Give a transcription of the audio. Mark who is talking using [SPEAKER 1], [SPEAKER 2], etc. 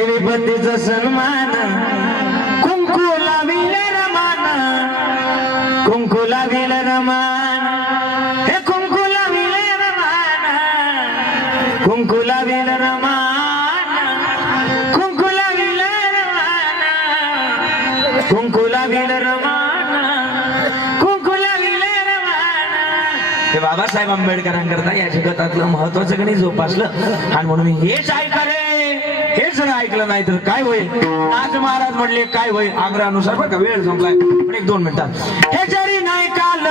[SPEAKER 1] पतीचा सन्मान. कुंकू लाविल रमान. कुंकू लाविल रमान. हे कुंकू लाविल रमान. कुंकू लाविल रमान. कुंकू लाविल रमान. कुंकू लाविल रमान. कुंकू लाविल रमान. हे बाबासाहेब आंबेडकरांकरता या जगतातलं महत्वाचं गणित जोपासलं. आणि म्हणून हेच ऐका हेच ऐकलं नाही तर काय होईल? आज महाराज म्हणले काय होईल? आग्रहानुसार बरं का वेळ संपलाय पण एक दोन मिनिटात. हे जरी नाही काल